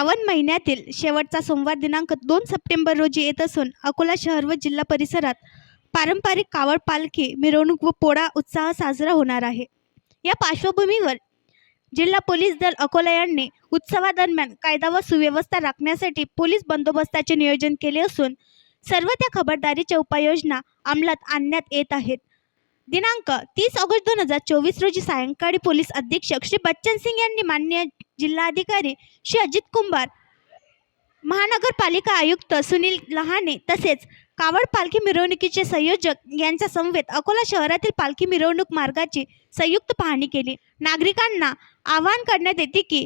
श्रावण महिन्यातील शेवटचा सोमवार दिनांक 2 सप्टेंबर रोजी येत असून अकोला शहर व जिल्हा परिसरात पारंपरिक कावड पालखी मिरवणूक व पोळा उत्साह साजरा होणार आहे। या पार्श्वभूमीवर जिल्हा पोलीस दल अकोला यांनी उत्सवादरम्यान कायदा व सुव्यवस्था राखण्यासाठी पोलीस बंदोबस्ताचे नियोजन केले असून सर्व त्या खबरदारीच्या उपाययोजना अंमलात आणण्यात येत आहेत। दिनांक 30 ऑगस्ट 2024 रोजी सायंकाळी पोलीस अधीक्षक श्री बच्चन सिंग यांनी माननीय जिल्हाधिकारी श्री अजित कुमार, महानगरपालिका आयुक्त सुनील लहाने तसेच कावड पालखी मिरवणुकीचे संयोजक यांच्या समवेत अकोला शहरातील पालखी मिरवणूक मार्गाची संयुक्त पाहणी केली। नागरिकांना आवाहन करण्यात येते की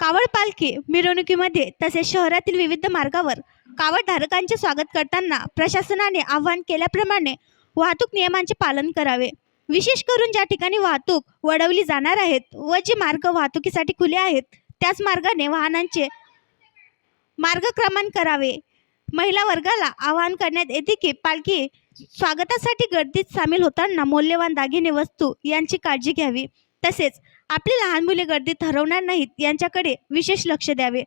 कावड पालखी मिरवणुकीमध्ये तसेच शहरातील विविध मार्गावर कावड धारकांचे स्वागत करताना प्रशासनाने आवाहन केल्याप्रमाणे वाहतूक नियमांचे पालन करावे। विशेष करून ज्या ठिकाणी वाहतूक वळवली जाणार आहेत व जे मार्ग वाहतुकीसाठी खुले आहेत त्याच मार्गाने वाहनांचे मार्गक्रमण करावे। महिला वर्गाला आवाहन करण्यात येते की पालखी स्वागतासाठी गर्दीत सामील होताना मौल्यवान दागिने वस्तू यांची काळजी घ्यावी तसेच आपली लहान मुले गर्दीत हरवणार नाहीत यांच्याकडे विशेष लक्ष द्यावे।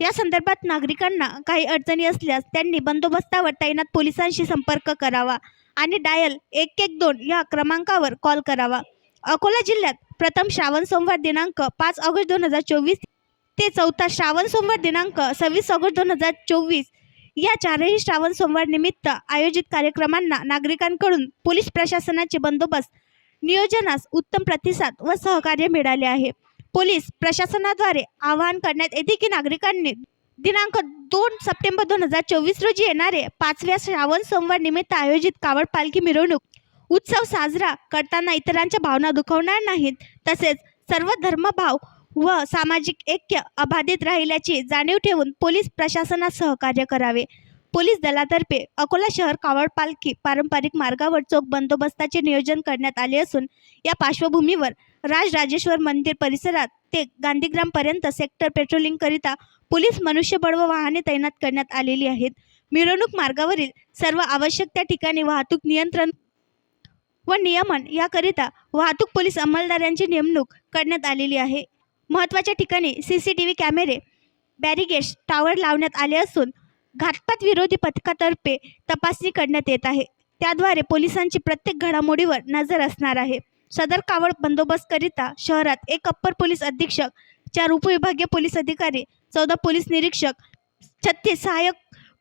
या संदर्भात नागरिकांना काही अडचणी असल्यास त्यांनी बंदोबस्तावर तैनात पोलिसांशी संपर्क करावा आणि डायल 112 या क्रमांकावर कॉल करावा। अकोला जिल्ह्यात प्रथम श्रावण सोमवार दिनांक 5 ऑगस्ट 2024 ते चौथा श्रावण सोमवार दिनांक 26 ऑगस्ट 2024 या चारही श्रावण सोमवार निमित्त आयोजित कार्यक्रमांना नागरिकांकडून पोलीस प्रशासनाचे बंदोबस्त नियोजनास उत्तम प्रतिसाद व सहकार्य मिळाले आहे। पोलीस प्रशासनाद्वारे आवाहन करण्यात येते की नागरिकांनी दिनांक 2 सप्टेंबर 2024 रोजी येणारे 5व्या श्रावण सोमवार निमित्त आयोजित कावड पालखी मिरवणूक उत्सव साजरा करताना इतरांच्या भावना दुखावणार नाहीत तसेच सर्व धर्मभाव व सामाजिक ऐक्य अबाधित राहिल्याची जाणीव ठेवून पोलीस प्रशासनास सहकार्य करावे। पोलीस दलातर्फे अकोला शहर कावड पालखी पारंपरिक मार्गावर चोख बंदोबस्ताचे नियोजन करण्यात आले असून या पार्श्वभूमीवर राजराजेश्वर मंदिर परिसरात ते गांधीग्रामपर्यंत सेक्टर पेट्रोलिंग करिता पोलीस मनुष्यबळ व वाहने तैनात करण्यात आलेली आहेत। मिरवणूक मार्गावरील सर्व आवश्यक त्या ठिकाणी वाहतूक नियंत्रण व नियमन याकरिता वाहतूक पोलीस अंमलदारांची नेमणूक करण्यात आलेली आहे। महत्त्वाच्या ठिकाणी CCTV कॅमेरे, बॅरिगेड्स, टावर लावण्यात आले असून घातपात विरोधी पथकातर्फे तपासणी करण्यात येत आहे। त्याद्वारे पोलिसांची प्रत्येक घडामोडीवर नजर असणार आहे। सदर कावड बंदोबस्ताकरिता शहरात 1 अप्पर पोलीस अधीक्षक, 4 उपविभागीय पोलीस अधिकारी, 14 पोलीस निरीक्षक, 36 सहाय्यक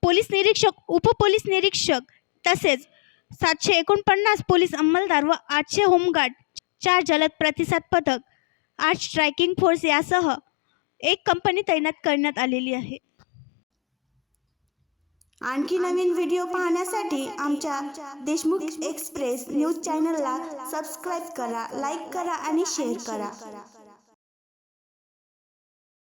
पोलीस निरीक्षक, उपपोलीस निरीक्षक तसेच 749 पोलीस अंमलदार व 800 होमगार्ड, 4 जलद प्रतिसाद पथक, 8 स्ट्रायकिंग फोर्स यासह 1 कंपनी तैनात करण्यात आलेली आहे। आणखी नवीन व्हिडिओ पाहण्यासाठी आमच्या देशमुख एक्सप्रेस न्यूज चॅनलला सबस्क्राईब करा, लाईक करा आणि शेअर करा।